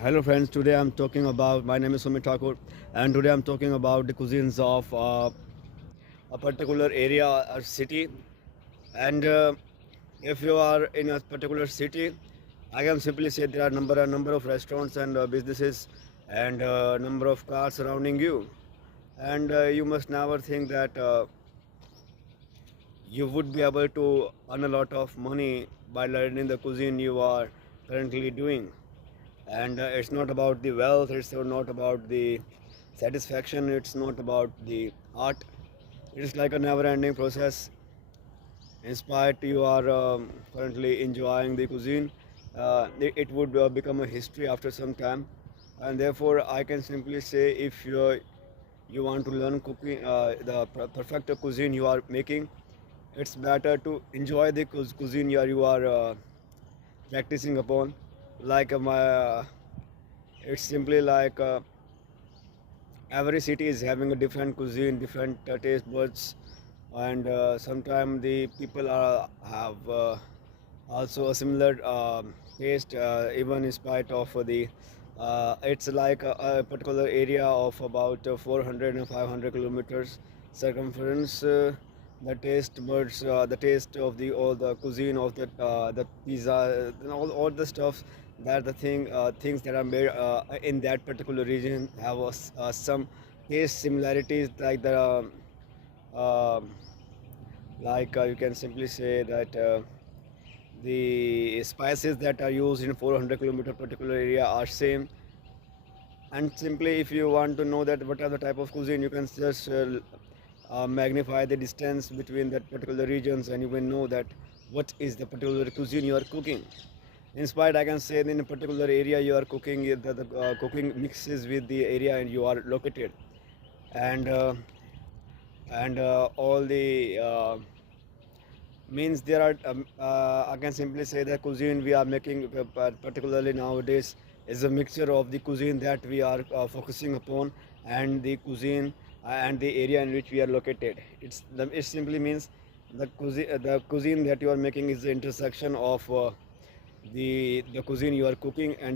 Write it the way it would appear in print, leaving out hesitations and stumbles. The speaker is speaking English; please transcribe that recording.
Hello friends, today I'm talking about, my name is Sumit Thakur, and today I'm talking about the cuisines of a particular area or city. And if you are in a particular city, I can simply say there are a number of restaurants and businesses and number of cars surrounding you. And you must never think that you would be able to earn a lot of money by learning the cuisine you are currently doing. And it's not about the wealth, it's not about the satisfaction, it's not about the art. It's like a never ending process. In spite you are currently enjoying the cuisine, it would become a history after some time. And therefore I can simply say, if you want to learn cooking, perfect cuisine you are making, it's better to enjoy the cuisine you are practicing upon. Like my it's simply like every city is having a different cuisine, different taste buds, and sometimes the people are have also a similar taste, even in spite of the. It's like a particular area of about 400 and 500 kilometers circumference. The taste of the all the cuisine of the pizza, and all the stuff that the things that are made in that particular region have some taste similarities, like the um you can simply say that the spices that are used in 400-kilometer particular area are same. And simply, if you want to know that what are the type of cuisine, you can just magnify the distance between that particular regions, and you will know that what is the particular cuisine you are cooking. In spite, I can say that in a particular area you are cooking, the cooking mixes with the area and you are located. And all the means there are I can simply say the cuisine we are making, particularly nowadays, is a mixture of the cuisine that we are focusing upon, and the cuisine and the area in which we are located. It simply means the cuisine that you are making is the intersection of the cuisine you are cooking and